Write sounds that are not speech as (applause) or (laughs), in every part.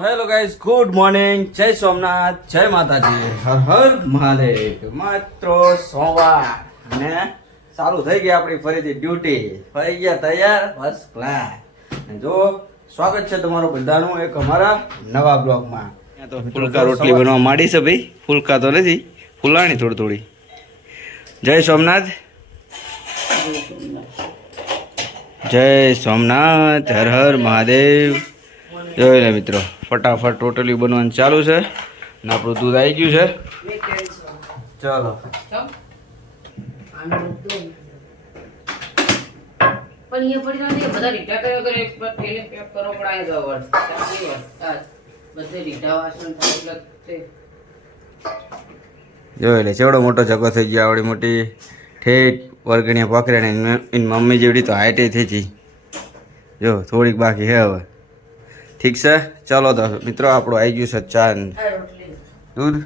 Hello guys, good morning. જય સોમનાથ, જય માતાજી. હર હર મહાદેવ. માત્ર, સોમવાર. ને સારું થઈ ગઈ આપણી ફરીથી ડ્યુટી. થઈ ગયા તૈયાર બસ ક્લાસ જો, સ્વાગત છે તમારું બધાનું એક અમારા નવા બ્લોગમાં. તો ફુલકા રોટલી બનવા માંડી છે ભાઈ. ફુલકા તો નથી, ફુલાણી થોડી થોડી. જય સોમનાથ. જય સોમનાથ, હર હર મહાદેવ. જોઈ લે મિત્રો ફટાફટ ટોટલી બનવાનું ચાલુ છે ને આપણું દૂધ આવી ગયું છે. ચાલો. પણ એ પડી નથી બધા રીટા કર્યો કરે એક પેક કરવો પડાય તો વળ સાચી બધે રીટા વાસણ એટલે જોઈ લે ચેવડો મોટો જગો થઈ ગયો આવડી મોટી. ઠેઠ વર્ગણીયા પકડે ને એની મમ્મી જેવડી તો હાઈટે થઈ ગઈ. જો થોડીક બાકી છે હવે. ઠીક છે? ચાલો તો મિત્રો આપણું આવી ગયું છે ચા ને આ રોટલી દૂધ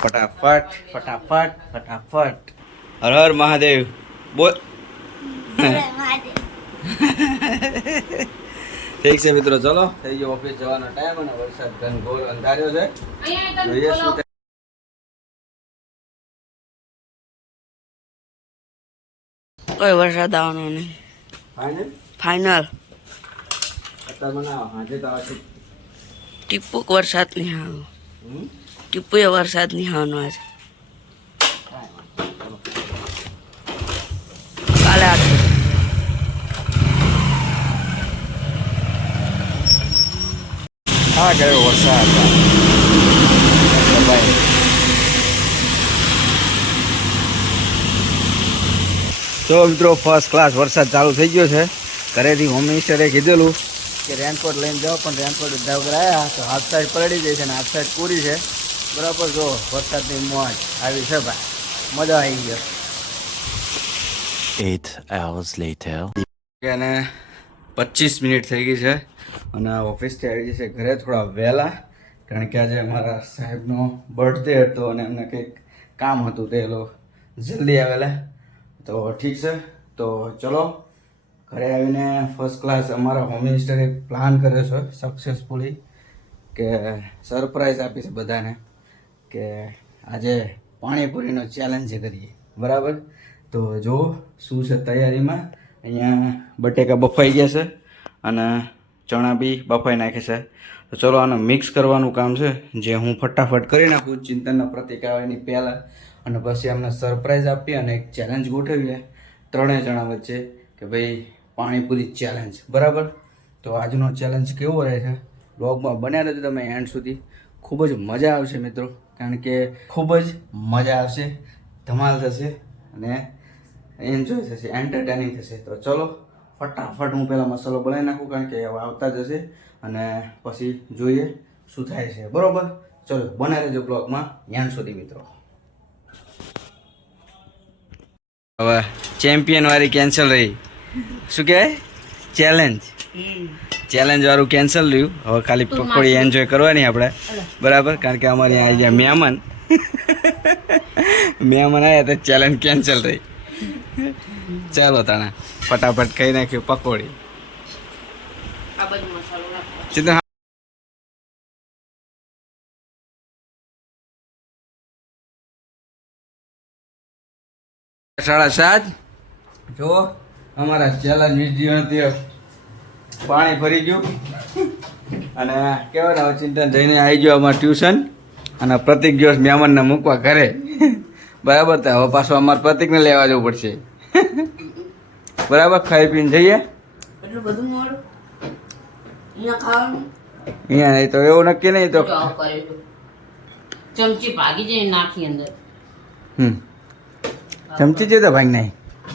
ફટાફટ. ફટાફટ ફટાફટ. હર હર મહાદેવ. બોલ. ઠીક છે મિત્રો ચલો. થઈ ગયો ઓફિસ જવાનો ટાઈમ અને વરસાદ ઘનઘોર અંધાર્યો છે. જોઈએ શું કોઈ વરસાદ આવવાનો નહીં. ફાઇનલ ફાઇનલ અત્યારે બનાવો હાજે તો આવશે ટીપુક વરસાદ નહીં હમ? ટીપુએ વરસાદ નહીં આવવાનો આજે કાલે આવશે હા ગયો વરસાદ. જો મિત્રો ફર્સ્ટ ક્લાસ વરસાદ ચાલુ થઈ ગયો છે. ઘરેથી હોમ મિનિસ્ટરે કીધેલું કે રેનકોટ લઈને જાઓ પણ રેનકોટ બધા વગર તો હાફ સાઈડ પલળી જાય છે અને હાફ સાઈડ પૂરી છે. બરાબર જો વરસાદની મોજ. આવી છે ભાઈ. મજા આવી ગયો એટ આવર્સ લેટર અને પચીસ મિનિટ થઈ ગઈ છે અને ઓફિસથી આવી જશે ઘરે થોડા વહેલા કારણ કે આજે અમારા સાહેબનો બર્થડે હતો અને એમને કંઈક કામ હતું તે લોકો જલ્દી આવેલા. તો ઠીક છે. તો ચલો ઘરે આવીને ફર્સ્ટ ક્લાસ અમારા હોમ મિનિસ્ટરે પ્લાન કર્યો છે સક્સેસફુલી કે સરપ્રાઈઝ આપીશ બધાને કે આજે પાણીપુરીનો ચેલેન્જ કરીએ. બરાબર? તો જો, શું છે તૈયારીમાં? અહીંયા બટેકા બફાઈ ગયા છે અને ચણા બી બફાઈ નાખે છે. તો ચલો આને મિક્સ કરવાનું કામ છે. જે હું ફટાફટ કરી નાખું, ચિંતનના પ્રતિક આવે એની પહેલાં. અને પછી અમને સરપ્રાઈઝ આપીએ અને એક ચેલેન્જ ગોઠવીએ. ત્રણેય જણા વચ્ચે કે ભાઈ પાણીપુરી ચેલેન્જ બરાબર? તો આજનો ચેલેન્જ કેવો રહે છે? બ્લોગમાં બન્યા રહેજો તમે એન્ડ સુધી. ખૂબ જ મજા આવશે મિત્રો. કારણ કે ખૂબ જ મજા આવશે, ધમાલ થશે અને એન્જોય થશે એન્ટરટેનિંગ થશે. તો ચલો, ફટાફટ હું પહેલાં મસાલો બનાવી નાખું કારણ કે હવે આવતા જશે અને પછી જોઈએ શું થાય છે. બરાબર? ચલો બના રહેજો બ્લોગમાં એન્ડ સુધી મિત્રો. હવે ચેમ્પિયન વાળી કેન્સલ રહી. શું કહેવાય? ચેલેન્જ ચેલેન્જ વાળું કેન્સલ રહ્યું. હવે ખાલી પકોડી એન્જોય કરવાની આપણે. બરાબર? કારણ કે અમારે અહીંયા આવી ગયા મહેમાન. (laughs) મહેમાન આવ્યા તો ચેલેન્જ કેન્સલ રહી ચાલો તાણા ફટાફટ કહી નાખ્યું પકોડી. ચિંતા સાડા સાત. જો અમારા ચેલેન્જ વિદ્યાર્થીઓ પાણી ભરી ગયું. અને કેવાના ચિંતન જઈને આવી ગયો અમારે ટ્યુશન. અને પ્રતિક દિવસ મહેમાનને મૂકવા ઘરે. બરાબર તો હવે પાછું અમારે પ્રતિકને લેવા જવું પડશે. બરાબર ખાઈ પીને જઈએ. અહીંયા નહીં તો એવું નક્કી નહીં તો. ચમચી ભાગી જાય નાખી અંદર. હમ. ચમચી છે તો ભાઈ નહીં.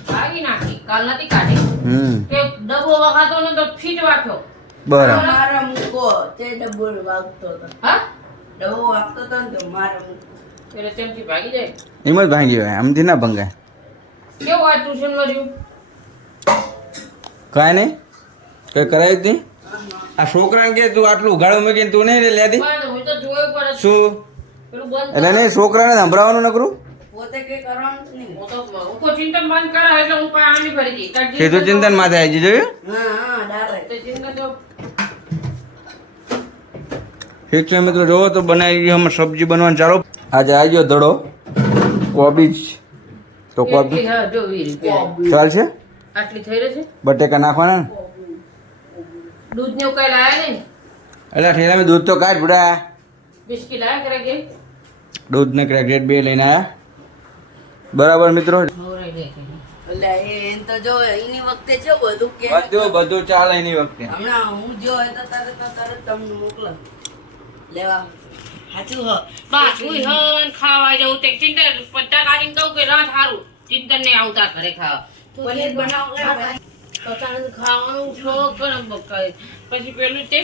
ભાગી નાખી કાલ નથી કાઢી. હમ. કે ડબ્બો વગાતો ને તો ફીટ વાઠો બરાબર. મારા મૂકો તે ડબ્બો વાગતો હતો. હા? ડબ્બો વાગતો હતો ને તો મારા મૂકો. એટલે તેમથી ભાગી જાય. એમ જ ભાંગી હોય આમથી ના ભંગાય. કેવું આ ટ્યુશન કર્યું કાંઈ નહીં. કઈ કરાયું જ નહીં. આ છોકરાને કે તું આટલું ઉઘાડું મૂકીને તું નહીં લેતી? પણ હું તો જોયું પડે શું? એટલે નહીં છોકરાને સંભળાવવાનું નકરું? પોતે કઈ કરવાનું નહીં. હું તો હું તો ચિંતન બંધ કરા એટલે હું પણ આની ફરી ગઈ સીધું ચિંતન માથે આવી જોયું? હા હા ડાયરેક્ટ ચિંતન તો ઠીક છે મિત્રો જોવો તો બનાવી ગયો અમે સબ્જી બનવાનું ચાલો. આજે આવી ગયો દડો કોબીજ. તો કોબીજ? કોબી હા જો વીસ રૂપિયા ચાલશે? આટલી થઈ રહી છે? બટેકા નાખવાના દૂધ ને ઉકાઈ લાયા ને એટલે ઠેલામાં દૂધ તો કાઢ બુડા બિસ્કિટ લાયા કરે કે દૂધ ને ક્રેકેટ બે લઈને આયા. બરાબર મિત્રો? બધું બધું ચાલે એની વખતે. હું જો તરત તરત તમને મોકલો લેવા. સાચું હ. પાછું હરણ ખાવા જવું તે ચિંતા પત્તા કાઢીને કહું કે રાત સારું ચિંતન ને આવતા ઘરે ખાવા. પનીર બનાવો કે તો તારે ખાવાનું શોખ કરે બકાય. પછી પેલું તે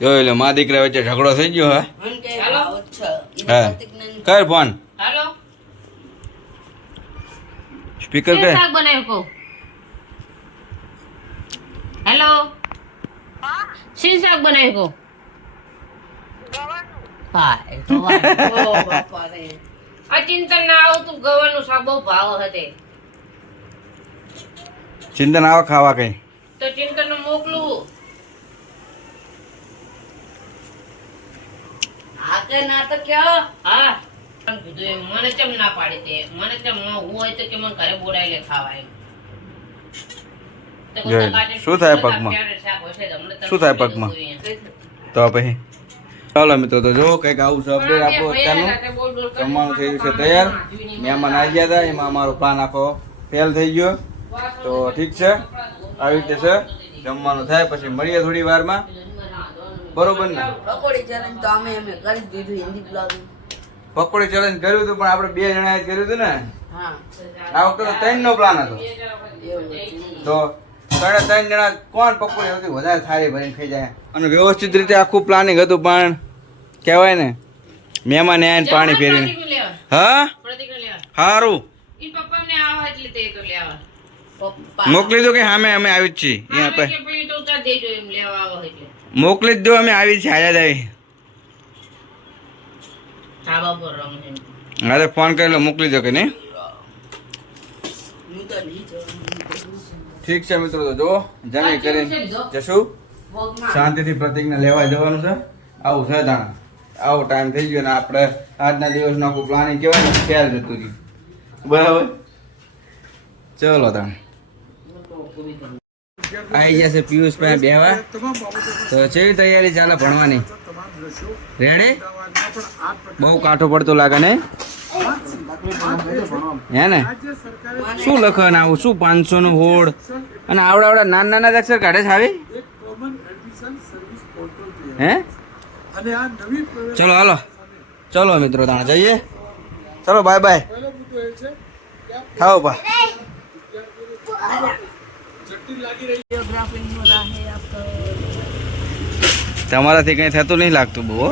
જો એટલે મા દીકરા વચ્ચે ઝઘડો થઈ ગયો હા. કર ફોન. સ્પીકર કે શાક બનાવ્યું હેલો શી શાક બનાવ્યું કો હા એ તો વાત. (laughs) ઓ બાપા રે આ ચિંતન ના આવતું ગવાનું શાક બહુ ભાવ હતે. ચિંતન આવો ખાવા કઈ? તો ચિંતન ને મોકલું આ ના તો ક્યાં. હા. મને ચમ ના પાડી તે? મને ચમ હું હોય તો કે મને ઘરે બોલાવી લે ખાવા એમ તો કોઈ જોઈ. કાચી શું થાય પગમાં? શું થાય પગમાં? તો પછી? ચાલો મિત્રો તો જો કંઈક આવું છે અપડેટ આપો અત્યારનું. જમવાનું થઈ ગયું છે તૈયાર. મહેમાન આવી ગયા હતા એમાં અમારો પ્લાન આખો ફેલ થઈ ગયો. તો ઠીક છે? આવી રીતે છે. જમવાનું થાય પછી મળીએ થોડી વારમાં. બરોબર ને? પકોડી ચેલેન્જ તો અમે અમે કરી દીધું હિન્દી બ્લોગ પકોડી ચેલેન્જ કર્યું હતું પણ આપણે બે જણાએ જ કર્યું હતું ને? આ વખતે તો ત્રણ નો પ્લાન હતો. તો સાડા ત્રણ જણા કોણ પકોડી હતી વધારે થાળી ભરીને ખાઈ જાય? અને વ્યવસ્થિત રીતે આખું પ્લાનિંગ હતું પણ કહેવાય ને મહેમાન આવીને પાણી ફેરીને. હા? સારું મોકલી દો કે સામે અમે આવી જ છીએ. અહીંયા કે પછી તો ઉતાર દેજો એમ લેવા આવો એટલે. મોકલી જ દો અમે આવી જ છીએ હાજર આવી. અરે ફોન કરી લો મોકલી દો કે નહીં. ઠીક છે મિત્રો તો જો જમી કરી? જશું. શાંતિથી પ્રતિજ્ઞા લેવા જવાનું છે. આવું છે તાણા આવો ટાઈમ થઈ ગયો ને આપણે આજના દિવસનું આખું પ્લાનિંગ કહેવાય ને ખ્યાલ જતું રહ્યું. બરાબર? ચલો તાણ આવી જશે છે પિયુષભાઈ બેવા તો જેવી તૈયારી ચાલે ભણવાની. રેડી? બહુ કાઠો પડતું લાગે ને? હે ને? શું લખન આવું? શું પાંચસો નું હોડ? અને આવડા આવડા નાના નાના અક્ષર કાઢે છે આવી? હે? ચલો, હાલો. ચલો મિત્રો તાણે જઈએ. ચલો, બાય બાય. ખાઓ પા. તમારાથી કંઈ થતું નહીં લાગતું બહુ.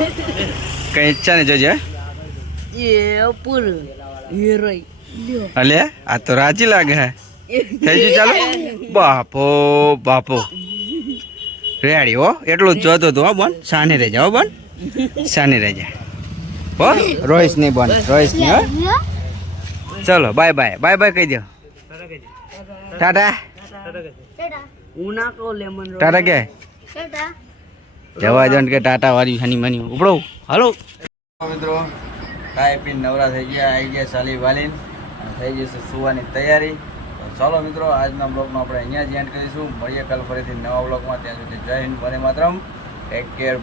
કંઈ ઈચ્છા નહીં જોજે અલે આ તો રાજી લાગે હે. થઈ ગયું ચાલો? બાપો બાપો. રેડી હો. એટલું જ જોતો હતું હો બોન. સાને રહી હો બોન. સાને રહી જા હો રોહિશ નહીં બોન. રોહિશ નહીં હો. ચલો બાય બાય. બાય બાય કહી દો ટાટા. ટાટા કે જવા દો કે ટાટા વાળી હની મની. ઉપડો. હાલો. મિત્રો, ખાઈ પીને નવરા થઈ ગયા આવી ગયા સાલી વાલીન. થઈ જશે સુવાની તૈયારી. ચાલો મિત્રો, આજના બ્લોગમાં આપણે અહીંયા જ એન્ડ કરીશું. મળીએ કાલ ફરીથી નવા બ્લોગમાં. ત્યાં સુધી જય હિન્દ, વંદે માતરમ. Take care